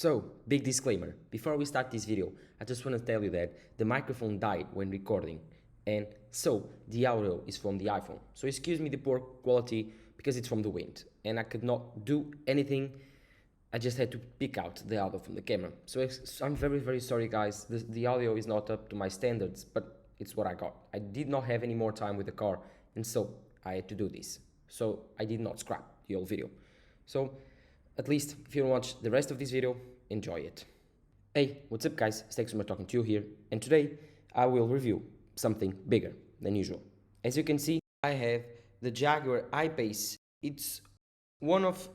So, big disclaimer, before we start this video, I just want to tell you that the microphone died when recording, and so the audio is from the iPhone. So excuse me the poor quality because it's from the wind, and I could not do anything. I just had to pick out the audio from the camera. So I'm very sorry guys, the audio is not up to my standards, but it's what I got. I did not have any more time with the car, and so I had to do this. So I did not scrap the whole video. So at least if you want to watch the rest of this video, enjoy it. Hey, what's up guys, Stakesummer talking to you here, and today I will review something bigger than usual. As you can see, I have the Jaguar I Pace. It's one of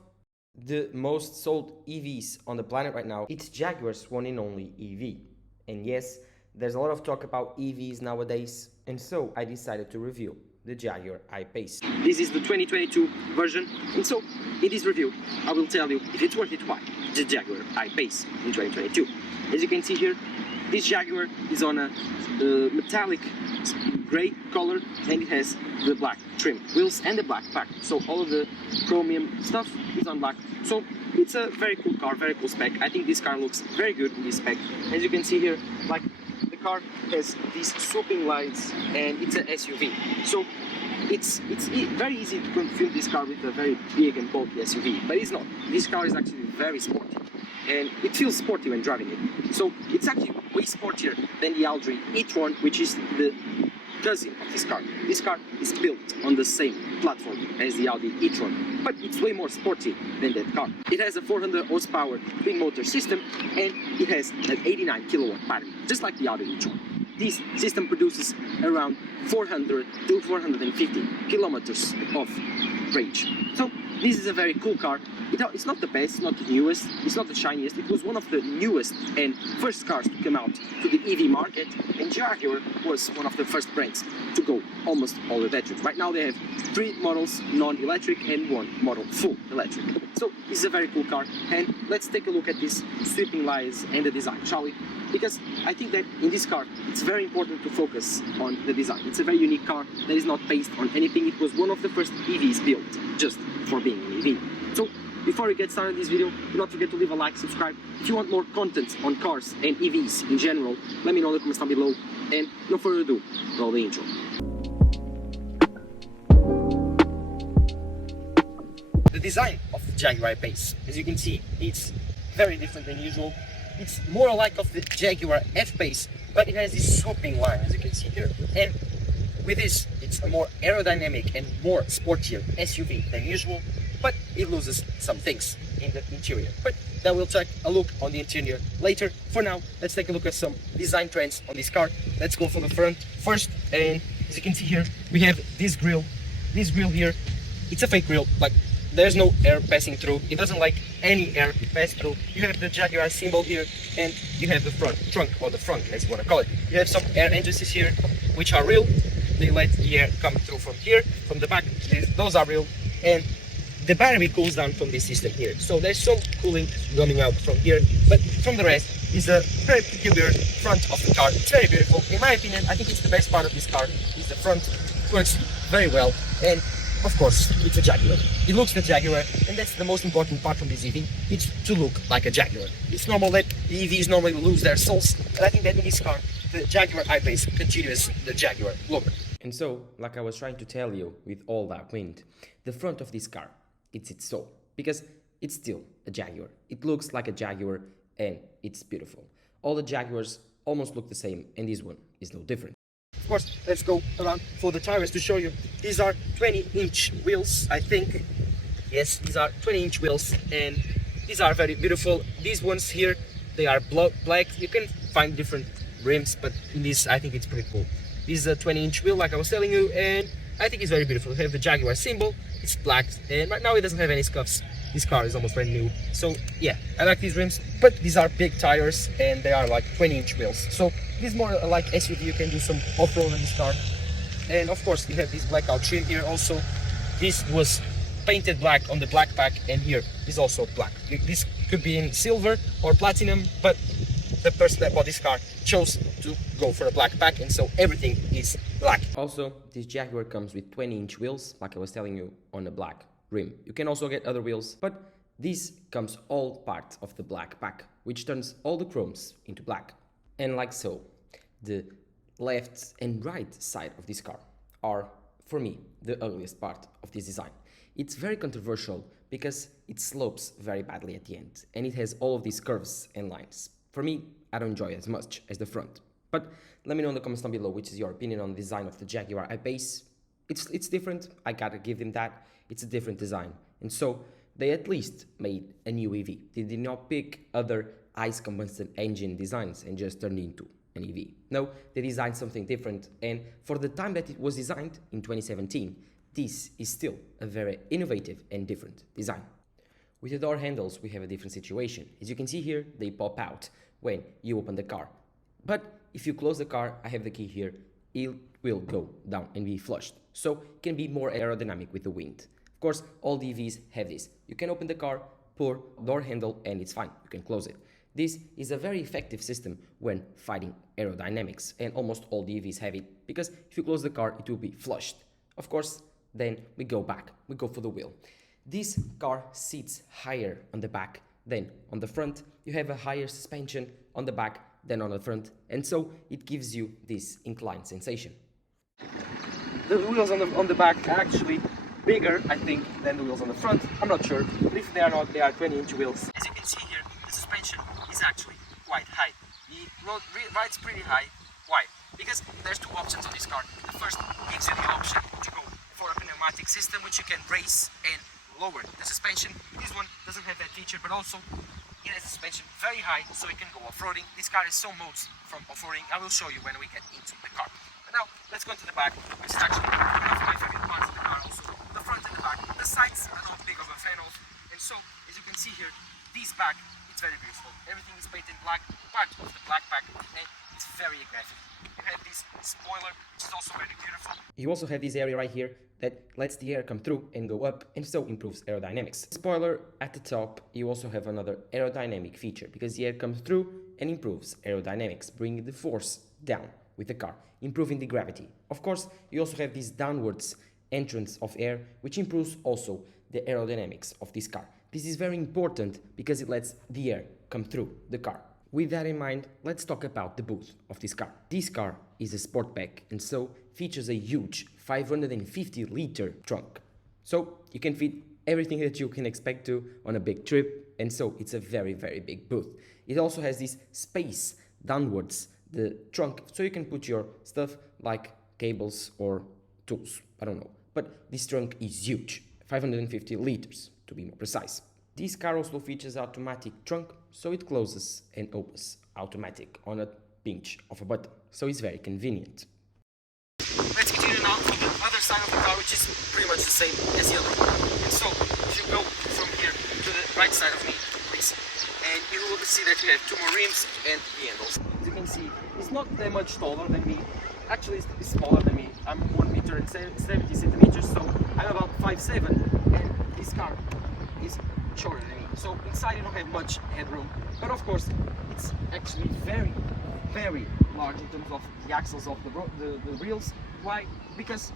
the most sold EVs on the planet right now. It's Jaguar's one and only EV. And yes, there's a lot of talk about EVs nowadays, and so I decided to review the Jaguar I Pace. This is the 2022 version, and so in this review I will tell you if it's worth it to buy the Jaguar I Pace in 2022. As you can see here, this Jaguar is on a metallic grey color, and it has the black trim wheels and the black pack, so all of the chromium stuff is on black. So it's a very cool car, very cool spec. I think this car looks very good in this spec. As you can see here, like, the car has these swooping lights and it's an SUV, so it's very easy to confuse this car with a very big and bulky SUV, but it's not. This car is actually very sporty, and it feels sporty when driving it. So it's actually way sportier than the Audi e-tron, which is the cousin of this car. This car is built on the same platform as the Audi e-tron, but it's way more sporty than that car. It has a 400 horsepower twin motor system, and it has an 89 kilowatt battery, just like the Audi e-tron. This system produces around 400 to 450 kilometers of range. So this is a very cool car. It's not the best, not the newest, it's not the shiniest. It was one of the newest and first cars to come out to the EV market, and Jaguar was one of the first brands to go almost all electric. Right now they have 3 models non-electric and 1 model full electric. So this is a very cool car, and let's take a look at these sweeping lights and the design, shall we? Because I think that in this car it's very important to focus on the design. It's a very unique car that is not based on anything. It was one of the first EVs built just for being an EV. So before we get started this video, do not forget to leave a like, subscribe. If you want more content on cars and EVs in general, let me know in the comments down below. And no further ado, roll the intro. The design of the Jaguar I Pace, as you can see, it's very different than usual. It's more like of the Jaguar F-Pace, but it has this swooping line, as you can see here. And with this, it's a more aerodynamic and more sportier SUV than usual, but it loses some things in the interior. But then we'll take a look on the interior later. For now, let's take a look at some design trends on this car. Let's go for the front first, and as you can see here, we have this grille. This grille here, it's a fake grille, like there's no air passing through. It doesn't like any air to pass through. You have the Jaguar symbol here, and you have the front trunk, or the front as you want to call it. You have some air entrances here, which are real. They let the air come through from here, from the back. Those are real, and the battery cools down from this system here. So there's some cooling coming out from here, but from the rest is a very peculiar front of the car. It's very beautiful. In my opinion, I think it's the best part of this car, is the front. It works very well, and of course, it's a Jaguar. It looks like a Jaguar, and that's the most important part from this EV. It's to look like a Jaguar. It's normal that the EVs normally lose their souls, but I think that in this car, the Jaguar I Pace continues the Jaguar look. And so, like I was trying to tell you with all that wind, the front of this car, it's its soul, because it's still a Jaguar. It looks like a Jaguar, and it's beautiful. All the Jaguars almost look the same, and this one is no different. Of course, let's go around for the tires to show you. These are 20-inch wheels, I think. Yes, these are 20-inch wheels, and these are very beautiful. These ones here, they are black. You can find different rims, but in this, I think it's pretty cool. This is a 20-inch wheel, like I was telling you, and I think it's very beautiful. We have the Jaguar symbol. It's black, and right now it doesn't have any scuffs. This car is almost brand new, so yeah, I like these rims. But these are big tires, and they are like 20-inch wheels, so this is more like SUV. You can do some off-road on this car. And of course you have this blackout trim here also. This was painted black on the black pack, and here is also black. This could be in silver or platinum, but the person that bought this car chose to go for a black pack, and so everything is black. Also, this Jaguar comes with 20-inch wheels, like I was telling you, on a black rim. You can also get other wheels, but This comes all part of the black pack, which turns all the chromes into black. And like so, the left and right side of this car are, for me, the ugliest part of this design. It's very controversial because it slopes very badly at the end, and it has all of these curves and lines. For me, I don't enjoy it as much as the front. But let me know in the comments down below which is your opinion on the design of the Jaguar I Pace. It's different, I gotta give them that. It's a different design. And so, they at least made a new EV. They did not pick other ICE combustion engine designs and just turned it into an EV. No, they designed something different, and for the time that it was designed, in 2017, this is still a very innovative and different design. With the door handles, we have a different situation. As you can see here, they pop out when you open the car. But if you close the car, I have the key here, it will go down and be flushed. So it can be more aerodynamic with the wind. Of course, all the EVs have this. You can open the car, pull door handle, and it's fine. You can close it. This is a very effective system when fighting aerodynamics, and almost all the EVs have it, because if you close the car, it will be flushed. Of course, then we go back, we go for the wheel. This car sits higher on the back than on the front. You have a higher suspension on the back than on the front, and so it gives you this inclined sensation. The wheels on the back are actually bigger, I think, than the wheels on the front. I'm not sure, but if they are not, they are 20-inch wheels. As you can see here, the suspension is actually quite high. The road rides pretty high. Why? Because there's two options on this car. The first gives you the option to go for a pneumatic system, which you can raise and lower the suspension. This one doesn't have that feature, but also it has a suspension very high, so it can go off-roading. This car is so modes from off-roading. I will show you when we get into the car. But now, let's go into the back, which is actually one of my favorite parts of the car also. The front and the back. The sides are not big of a fan of, and so, as you can see here, this back, it's very beautiful. Everything is painted black, part of the black pack, and it's very aggressive. You have this spoiler, which is also very beautiful. You also have this area right here that lets the air come through and go up, and so improves aerodynamics. Spoiler at the top, you also have another aerodynamic feature, because the air comes through and improves aerodynamics, bringing the force down with the car, improving the gravity. Of course, you also have this downwards entrance of air, which improves also the aerodynamics of this car. This is very important because it lets the air come through the car. With that in mind, let's talk about the booth of this car. This car is a sportback, and so features a huge 550-liter trunk. So you can fit everything that you can expect to on a big trip, and so it's a very, very big booth. It also has this space downwards, the trunk, so you can put your stuff like cables or tools, I don't know. But this trunk is huge, 550 liters to be more precise. This car also features automatic trunk, so it closes and opens automatic on a pinch of a button, so it's very convenient. Let's continue now to the other side of the car, which is pretty much the same as the other one. And so, if you go from here to the right side of me, please, and you will see that you have two more rims and the handles. As you can see, it's not that much taller than me. Actually, it's smaller than me. I'm 1 meter and 70 centimeters, so I'm about 5'7", and this car is shorter than me. So inside you don't have much headroom, but of course it's actually very, very large in terms of the axles of the wheels. Why? Because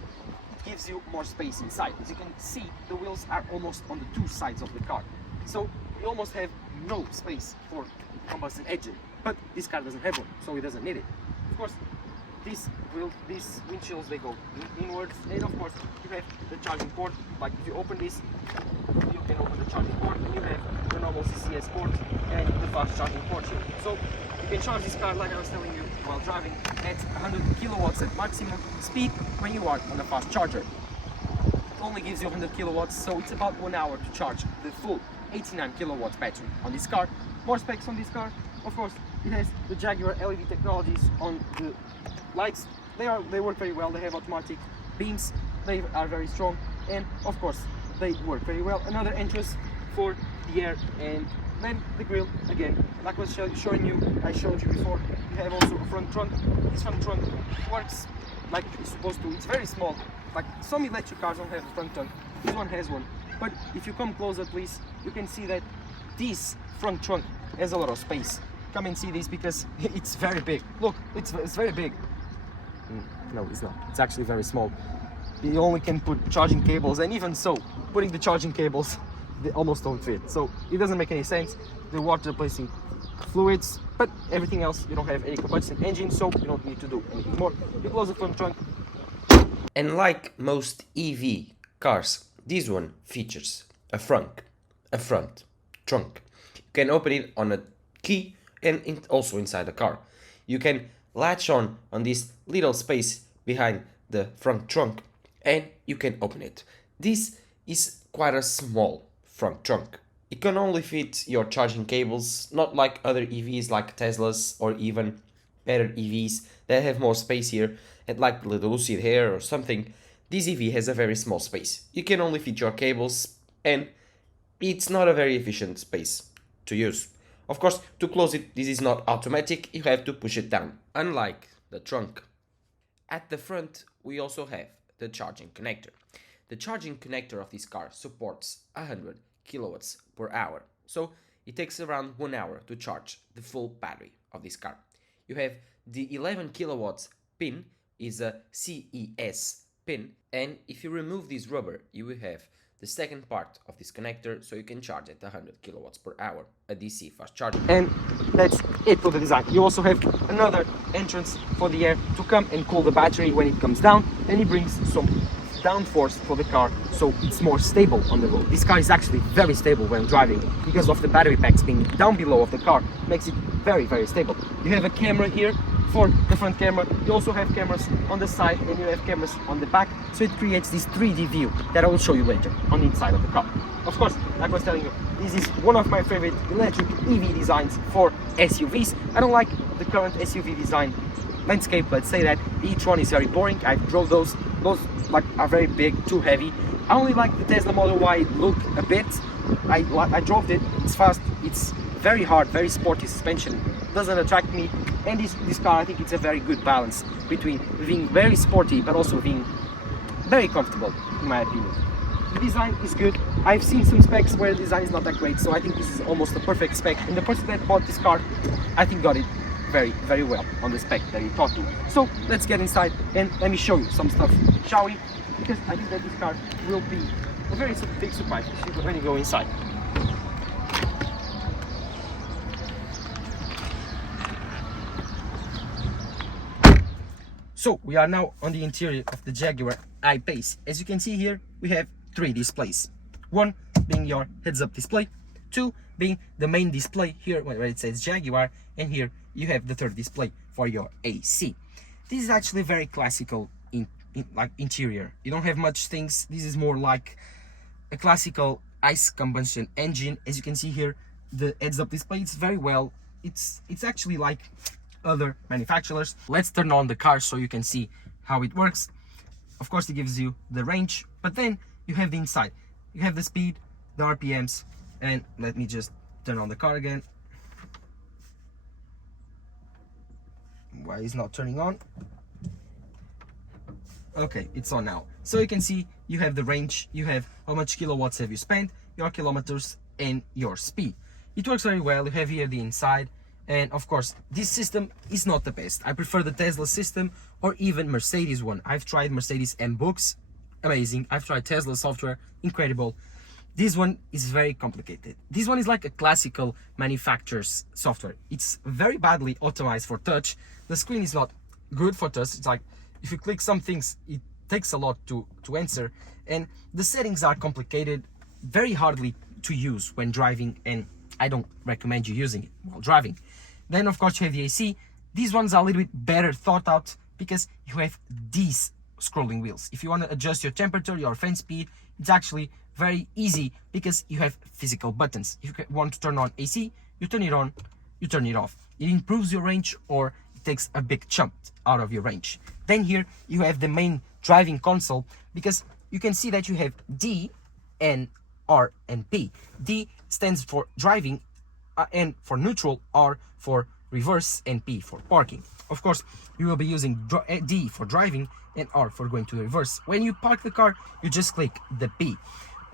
it gives you more space inside. As you can see, the wheels are almost on the two sides of the car, so you almost have no space for combustion engine. But this car doesn't have one, so it doesn't need it. Of course, these windshields, they go inwards, and of course you have the charging port. Like if you open this, you can open the charging port, and you have the normal CCS port and the fast charging port here. So you can charge this car, like I was telling you, while driving at 100 kilowatts at maximum speed when you are on a fast charger. It only gives you 100 kilowatts, so it's about 1 hour to charge the full 89 kilowatts battery on this car. More specs on this car. Of course, it has the Jaguar LED technologies on the lights. They work very well. They have automatic beams. They are very strong, and of course they work very well. Another entrance for the air, and then the grille again. Like I was showing you, I showed you before. You have also a front trunk. This front trunk works like it's supposed to. It's very small. Like some electric cars don't have a front trunk. This one has one. But if you come closer, please, you can see that this front trunk has a lot of space. Come and see this because it's very big. Look, it's very big. No, it's not. It's actually very small. You only can put charging cables, and even so, putting the charging cables they almost don't fit. So it doesn't make any sense. The water replacing fluids, but everything else, you don't have any combustion engine, so you don't need to do anything more. You close the front trunk. And like most EV cars, this one features a front trunk. You can open it on a key and also inside the car. You can latch on this little space behind the front trunk and you can open it. This is quite a small front trunk. It can only fit your charging cables, not like other EVs like Teslas or even better EVs that have more space here, and like the Lucid Air or something. This EV has a very small space. You can only fit your cables and it's not a very efficient space to use. Of course, to close it, this is not automatic, you have to push it down, unlike the trunk. At the front, we also have the charging connector. The charging connector of this car supports 100 kilowatts per hour, so it takes around 1 hour to charge the full battery of this car. You have the 11 kilowatts pin is a CES pin, and if you remove this rubber, you will have the second part of this connector, so you can charge at 100 kilowatts per hour, a DC fast charger. And that's it for the design. You also have another entrance for the air to come and cool the battery when it comes down, and it brings some downforce for the car, so it's more stable on the road. This car is actually very stable when driving because of the battery packs being down below of the car, makes it very, very stable. You have a camera here for the front camera. You also have cameras on the side and you have cameras on the back, so it creates this 3D view that I will show you later on the inside of the car. Of course, like I was telling you, this is one of my favorite electric EV designs for SUVs. I don't like the current SUV design landscape, let's say that. The e-tron is very boring. I drove those like are very big, too heavy. I only like the Tesla Model Y look a bit. I drove it, it's fast, it's very hard, very sporty suspension, doesn't attract me. And this car, I think it's a very good balance between being very sporty but also being very comfortable, in my opinion. The design is good. I've seen some specs where the design is not that great, so I think this is almost a perfect spec. And the person that bought this car, I think got it very, very well on the spec that he thought to. So let's get inside and let me show you some stuff, shall we? Because I think that this car will be a very big surprise when you go inside. So we are now on the interior of the Jaguar I Pace. As you can see here, we have 3 displays. One being your heads-up display, 2 being the main display here where it says Jaguar, and here you have the 3rd display for your AC. This is actually very classical like interior. You don't have much things. This is more like a classical ICE combustion engine. As you can see here, the heads-up display, it's very well. It's actually like other manufacturers. Let's turn on the car so you can see how it works. Of course, it gives you the range, but then you have the inside. You have the speed, the RPMs, and let me just turn on the car again. Why is not turning on? Okay, it's on now. So you can see you have the range, you have how much kilowatts have you spent, your kilometers, and your speed. It works very well. You have here the inside. And of course, this system is not the best. I prefer the Tesla system or even Mercedes one. I've tried Mercedes M-Books, amazing. I've tried Tesla software, incredible. This one is very complicated. This one is like a classical manufacturer's software. It's very badly optimized for touch. The screen is not good for touch. It's like, if you click some things, it takes a lot to answer. And the settings are complicated, very hardly to use when driving, and I don't recommend you using it while driving. Then of course you have the AC. These ones are a little bit better thought out because you have these scrolling wheels. If you want to adjust your temperature, your fan speed, it's actually very easy because you have physical buttons. If you want to turn on AC, you turn it on, you turn it off. It improves your range or it takes a big chunk out of your range. Then here you have the main driving console, because you can see that you have D and R and P. D stands for driving, N for neutral, R for reverse, and P for parking. Of course, you will be using D for driving and R for going to the reverse. When you park the car, you just click the P.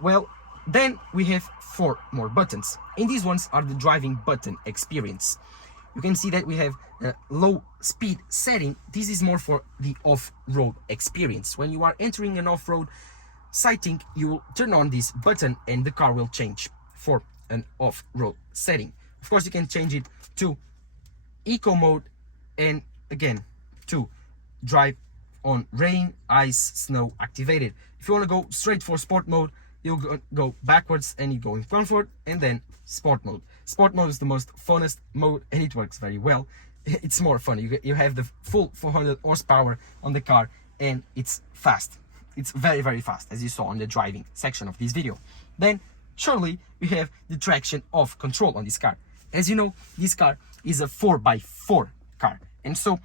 Well, then we have 4 more buttons, and these ones are the driving button experience. You can see that we have a low speed setting. This is more for the off-road experience. When you are entering an off-road sighting, you will turn on this button and the car will change for an off-road setting. Of course, you can change it to eco mode and again to drive on rain, ice, snow activated. If you want to go straight for sport mode, you'll go backwards and you go in comfort and then sport mode. Sport mode is the most funnest mode and it works very well. It's more fun. You have the full 400 horsepower on the car and it's fast. It's very, very fast, as you saw on the driving section of this video. Then surely we have the traction off control on this car. As you know, this car is a 4x4 car, and so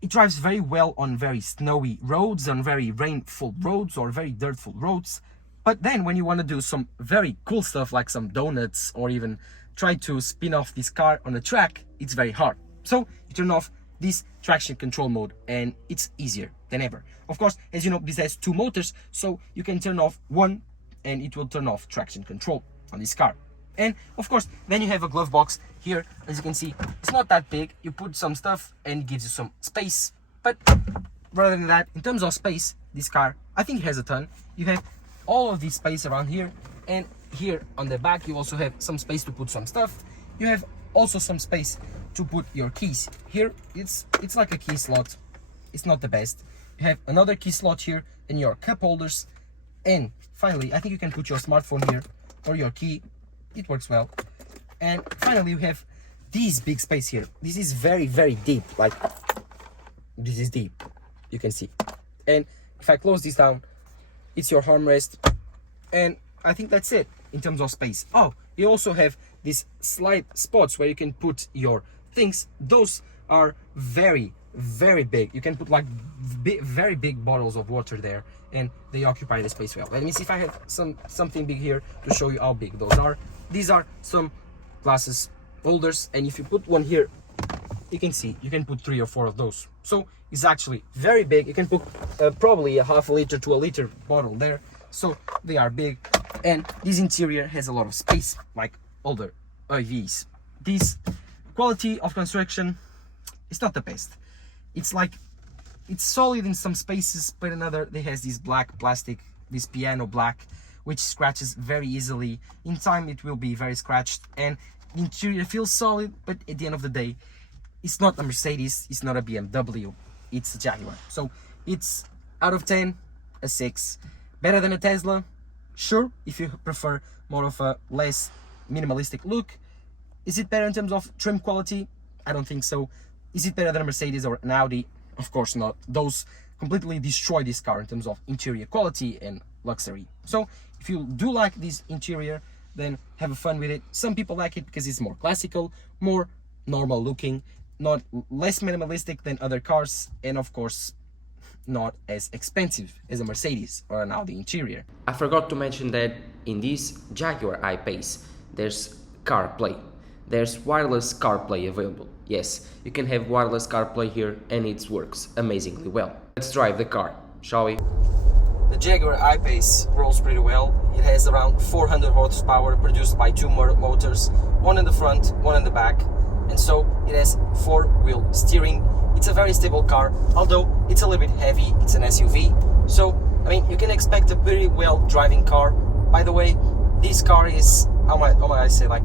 it drives very well on very snowy roads, on very rainful roads or very dirtful roads. But then when you want to do some very cool stuff like some donuts or even try to spin off this car on a track, it's very hard. So you turn off this traction control mode and it's easier than ever. Of course, as you know, this has two motors, so you can turn off one and it will turn off traction control on this car. And of course, then you have a glove box here. As you can see, it's not that big. You put some stuff and it gives you some space. But rather than that, in terms of space, this car, I think it has a ton. You have all of this space around here, and here on the back, you also have some space to put some stuff. You have also some space to put your keys. Here, it's like a key slot. It's not the best. You have another key slot here and your cup holders. And finally, I think you can put your smartphone here or your key. It works well. And finally, you have this big space here. This is very, very deep. Like, this is deep, you can see. And if I close this down, it's your armrest. And I think that's it in terms of space. Oh, you also have these slide spots where you can put your things. Those are very, very big. You can put like very big bottles of water there and they occupy the space well. Let me see if I have something big here to show you how big those are. These are some glasses holders, and if you put one here, you can see you can put 3 or 4 of those. So it's actually very big. You can put probably a half a liter to a liter bottle there. So they are big, and this interior has a lot of space like older IVs. This quality of construction is not the best. It's like it's solid in some spaces, but another they has this black plastic, this piano black, which scratches very easily. In time it will be very scratched, and the interior feels solid, but at the end of the day, it's not a Mercedes, it's not a BMW, it's a Jaguar. So it's out of 10, a 6. Better than a Tesla? Sure, if you prefer more of a less minimalistic look. Is it better in terms of trim quality? I don't think so. Is it better than a Mercedes or an Audi? Of course not. Those completely destroy this car in terms of interior quality and luxury. So if you do like this interior, then have fun with it. Some people like it because it's more classical, more normal looking, not less minimalistic than other cars, and of course not as expensive as a Mercedes or an Audi interior. I forgot to mention that in this Jaguar I Pace, there's CarPlay. There's wireless CarPlay available. Yes, you can have wireless CarPlay here and it works amazingly well. Let's drive the car, shall we? The Jaguar I Pace rolls pretty well. It has around 400 horsepower produced by 2 motors, one in the front, one in the back, and so it has 4-wheel steering. It's a very stable car, although it's a little bit heavy. It's an SUV, so I mean you can expect a pretty well driving car. By the way, this car is how might I say, like,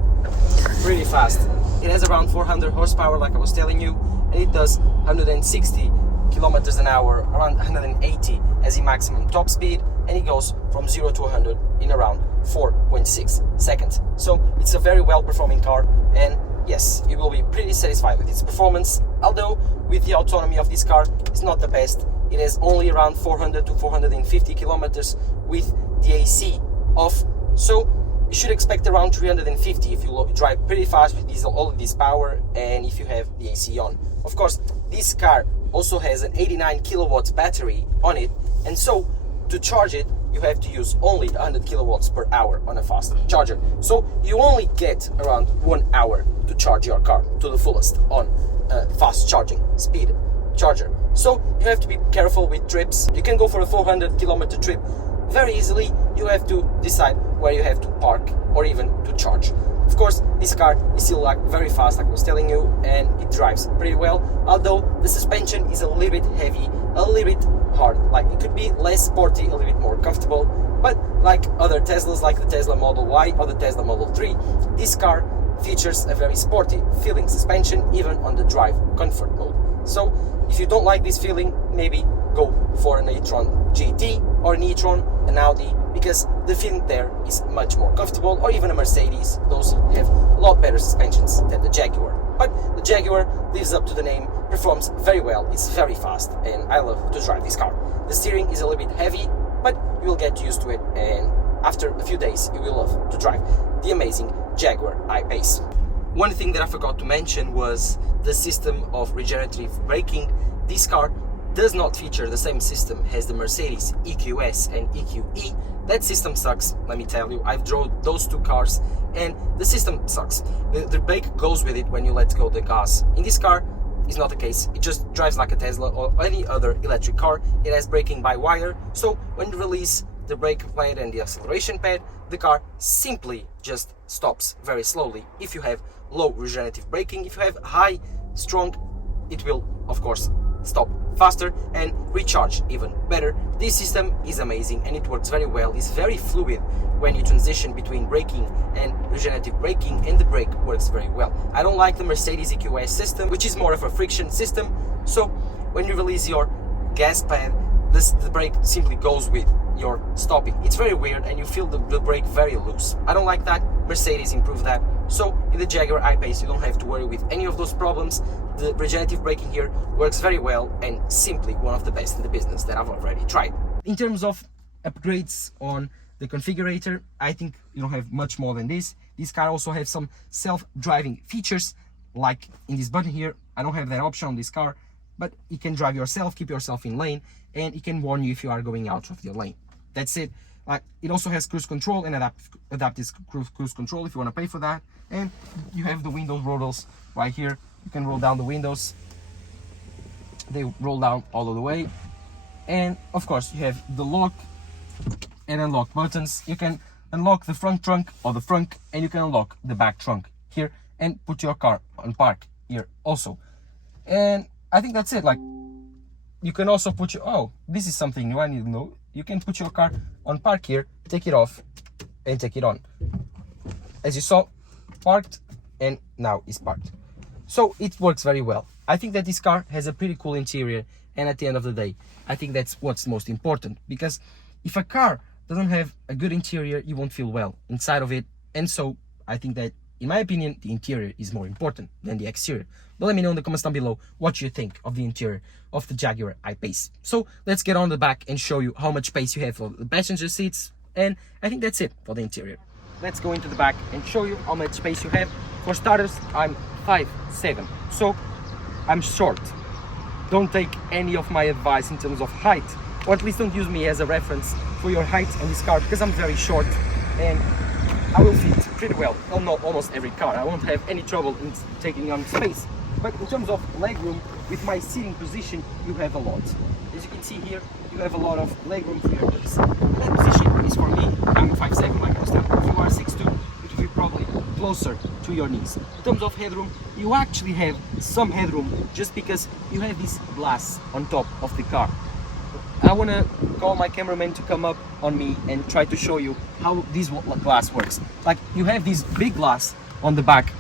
really fast. It has around 400 horsepower, like I was telling you, and it does 160 kilometers an hour, around 180 as the maximum top speed, and it goes from 0 to 100 in around 4.6 seconds. So it's a very well performing car, and yes, you will be pretty satisfied with its performance, although with the autonomy of this car, it's not the best. It has only around 400 to 450 kilometers with the AC off, so you should expect around 350 if you drive pretty fast with all of this power and if you have the AC on. Of course, this car also has an 89 kilowatts battery on it, and so to charge it you have to use only 100 kilowatts per hour on a fast charger. So you only get around 1 hour to charge your car to the fullest on a fast charging speed charger. So you have to be careful with trips. You can go for a 400 kilometer trip very easily. You have to decide where you have to park or even to charge. Of course, this car is still like very fast, like I was telling you, and it drives pretty well, although the suspension is a little bit heavy, a little bit hard. Like it could be less sporty, a little bit more comfortable, but like other Teslas, like the Tesla Model Y or the Tesla Model 3, this car features a very sporty feeling suspension even on the drive comfort mode. So if you don't like this feeling, maybe go for an e-tron GT or an e-tron, an Audi, because the feeling there is much more comfortable, or even a Mercedes. Those have a lot better suspensions than the Jaguar. But the Jaguar lives up to the name, performs very well, it's very fast, and I love to drive this car. The steering is a little bit heavy, but you will get used to it, and after a few days you will love to drive the amazing Jaguar I Pace. One thing that I forgot to mention was the system of regenerative braking. This car does not feature the same system as the Mercedes EQS and EQE. That system sucks, let me tell you. I've drove those two cars and the system sucks. The brake goes with it when you let go the gas. In this car, it's not the case. It just drives like a Tesla or any other electric car. It has braking by wire, so when you release the brake pad and the acceleration pad, the car simply just stops very slowly. If you have low regenerative braking, if you have high, strong, it will, of course, stop faster and recharge even better. This system is amazing and it works very well. It's very fluid when you transition between braking and regenerative braking, and the brake works very well. I don't like the Mercedes EQS system, which is more of a friction system, so when you release your gas pad, the brake simply goes with your stopping. It's very weird and you feel the brake very loose. I don't like that. Mercedes improved that. So in the Jaguar I Pace you don't have to worry with any of those problems. The regenerative braking here works very well and simply one of the best in the business that I've already tried. In terms of upgrades on the configurator, I think you don't have much more than this. This car also has some self-driving features, like in this button here. I don't have that option on this car, but it can drive yourself, keep yourself in lane, and it can warn you if you are going out of your lane. That's it. It also has cruise control and adaptive cruise control if you want to pay for that. And you have the window rollers right here. You can roll down the windows. They roll down all the way. And of course you have the lock and unlock buttons. You can unlock the front trunk or the front, and you can unlock the back trunk here and put your car on park here also. And I think that's it. Like, you can also put your, oh, this is something new I need to know. You can put your car on park here, take it off and take it on. As you saw, parked, and now it's parked. So it works very well. I think that this car has a pretty cool interior, and at the end of the day, I think that's what's most important, because if a car doesn't have a good interior, you won't feel well inside of it. And so I think that, in my opinion, the interior is more important than the exterior. But let me know in the comments down below what you think of the interior of the Jaguar I Pace. So let's get on the back and show you how much space you have for the passenger seats. And I think that's it for the interior. Let's go into the back and show you how much space you have. For starters, I'm 5'7", so I'm short. Don't take any of my advice in terms of height, or at least don't use me as a reference for your height on this car, because I'm very short and I will fit pretty well on almost every car. I won't have any trouble in taking on space. But in terms of legroom, with my sitting position, you have a lot. As you can see here, you have a lot of legroom for your knees. That position is for me. I'm 5'7", like I was telling you. If you are 6'2", it will be probably closer to your knees. In terms of headroom, you actually have some headroom just because you have this glass on top of the car. I want to call my cameraman to come up on me and try to show you how this glass works. Like, you have this big glass on the back,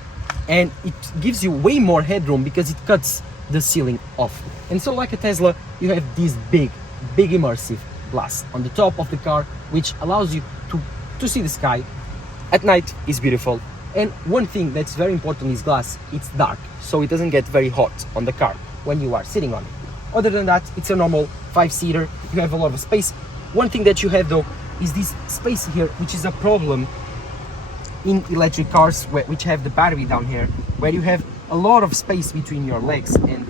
and it gives you way more headroom because it cuts the ceiling off. And so, like a Tesla, you have this big immersive glass on the top of the car, which allows you to see the sky. At night is beautiful. And one thing that's very important is glass. It's dark, so it doesn't get very hot on the car when you are sitting on it. Other than that, it's a normal 5-seater. You have a lot of space. One thing that you have though is this space here, which is a problem in electric cars which have the battery down here, where you have a lot of space between your legs and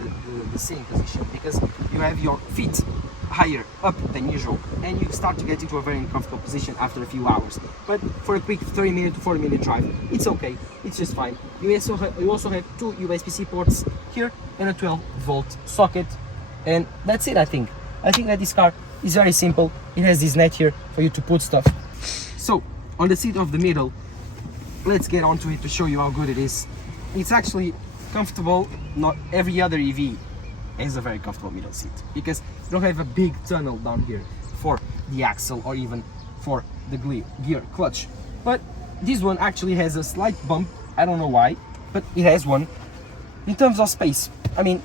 the sitting position, because you have your feet higher up than usual, and you start to get into a very uncomfortable position after a few hours. But for a quick 30-minute to 40-minute drive, it's okay, it's just fine. You also have two USB-C ports here and a 12-volt socket, and that's it. I think that this car is very simple. It has this net here for you to put stuff. So on the seat of the middle, let's get onto it to show you how good it is. It's actually comfortable. Not every other EV has a very comfortable middle seat because you don't have a big tunnel down here for the axle or even for the gear clutch. But this one actually has a slight bump. I don't know why, but it has one. In terms of space, I mean,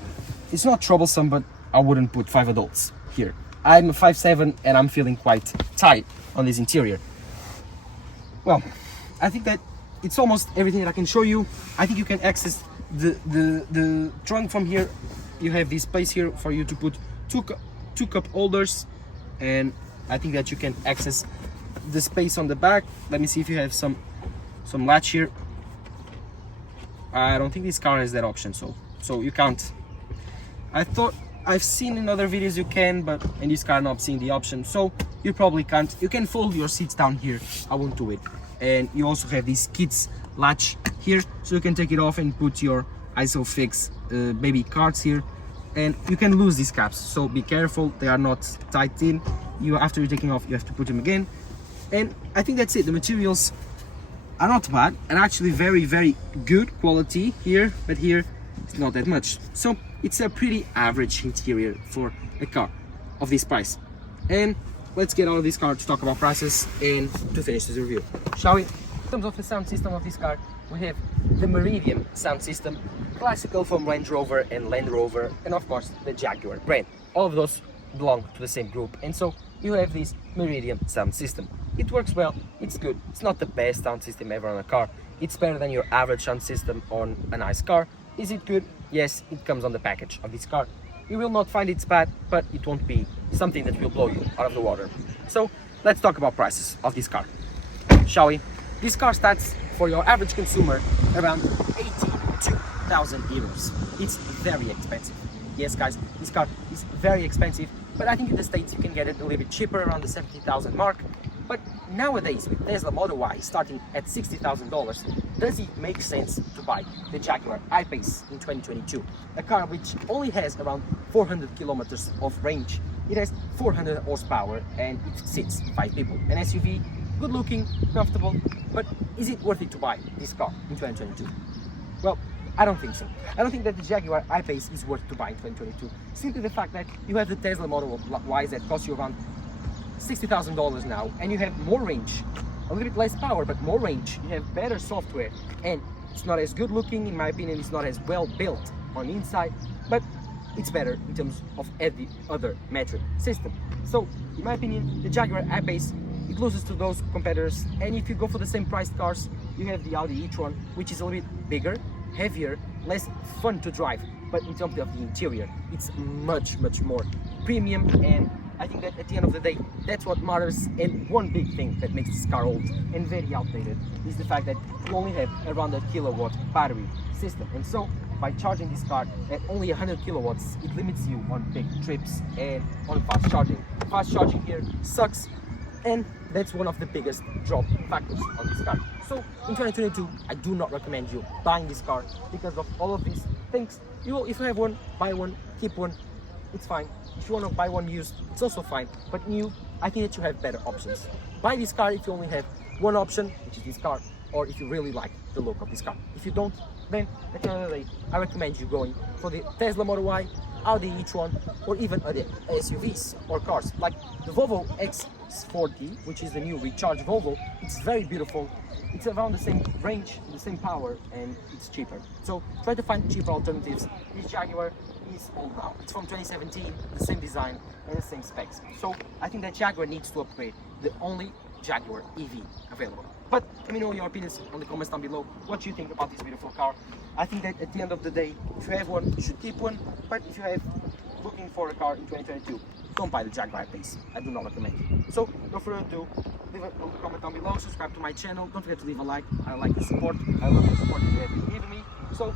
it's not troublesome, but I wouldn't put 5 adults here. I'm 5'7" and I'm feeling quite tight on this interior. Well, I think that it's almost everything that I can show you. I think you can access the trunk from here. You have this space here for you to put two cup holders, and I think that you can access the space on the back. Let me see if you have some latch here. I don't think this car has that option, so you can't. I thought I've seen in other videos you can, but in this car I'm not seeing the option, so you probably can't. You can fold your seats down here. I won't do it. And you also have this kids latch here, so you can take it off and put your ISOFIX baby cards here. And you can lose these caps, so be careful, they are not tight in. After you're taking off, you have to put them again. And I think that's it. The materials are not bad and actually very, very good quality here, but here it's not that much. So it's a pretty average interior for a car of this price. And let's get out of this car to talk about prices and to finish this review, shall we? In terms of the sound system of this car, we have the Meridian sound system, classical from Range Rover and Land Rover, and of course the Jaguar brand. All of those belong to the same group, and so you have this Meridian sound system. It works well, it's good. It's not the best sound system ever on a car. It's better than your average sound system on a nice car. Is it good? Yes, it comes on the package of this car. You will not find it's bad, but it won't be something that will blow you out of the water. So let's talk about prices of this car, shall we? This car starts for your average consumer around 82,000 euros. It's very expensive. Yes guys, this car is very expensive, but I think in the States you can get it a little bit cheaper, around the 70,000 mark. But nowadays, with Tesla Model Y starting at $60,000, does it make sense to buy the Jaguar I Pace in 2022? A car which only has around 400 kilometers of range. It has 400 horsepower and it sits 5 people. An SUV, good looking, comfortable, but is it worth it to buy this car in 2022? Well, I don't think so. I don't think that the Jaguar I Pace is worth to buy in 2022. Simply the fact that you have the Tesla Model Y that costs you around $60,000 now, and you have more range, a little bit less power, but more range. You have better software, and it's not as good looking, in my opinion. It's not as well built on the inside, but it's better in terms of every other metric system. So, in my opinion, the Jaguar I Pace, it loses to those competitors. And if you go for the same priced cars, you have the Audi e-tron, which is a little bit bigger, heavier, less fun to drive, but in terms of the interior, it's much more premium. And I think that at the end of the day, that's what matters. And one big thing that makes this car old and very outdated is the fact that you only have around a kilowatt battery system. And so by charging this car at only 100 kilowatts, it limits you on big trips and on fast charging. Fast charging here sucks, and that's one of the biggest drop factors on this car. So in 2022, I do not recommend you buying this car because of all of these things. If you have one, buy one, keep one, it's fine. If you want to buy one used, it's also fine. But new, I think that you have better options. Buy this car if you only have one option, which is this car, or if you really like the look of this car. If you don't, then at the end of the day, I recommend you going for the Tesla Model Y, Audi e-tron, or even other SUVs or cars like the Volvo X40, which is the new recharged Volvo. It's very beautiful. It's around the same range, the same power, and it's cheaper. So try to find cheaper alternatives. This Jaguar is old now. It's from 2017, the same design and the same specs. So I think that Jaguar needs to upgrade. The only Jaguar EV available. But let me know your opinions on the comments down below. What you think about this beautiful car. I think that at the end of the day, if you have one, you should keep one. But if you have looking for a car in 2022, don't buy the Jaguar I Pace. I do not recommend it. So no further ado, leave a comment down below, subscribe to my channel, don't forget to leave a like. I like the support, I love the support that you have been giving me. So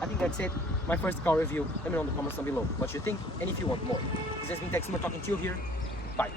I think that's it, my first car review. Let me know in the comments down below what you think and if you want more. This has been Texmer talking to you here. Bye.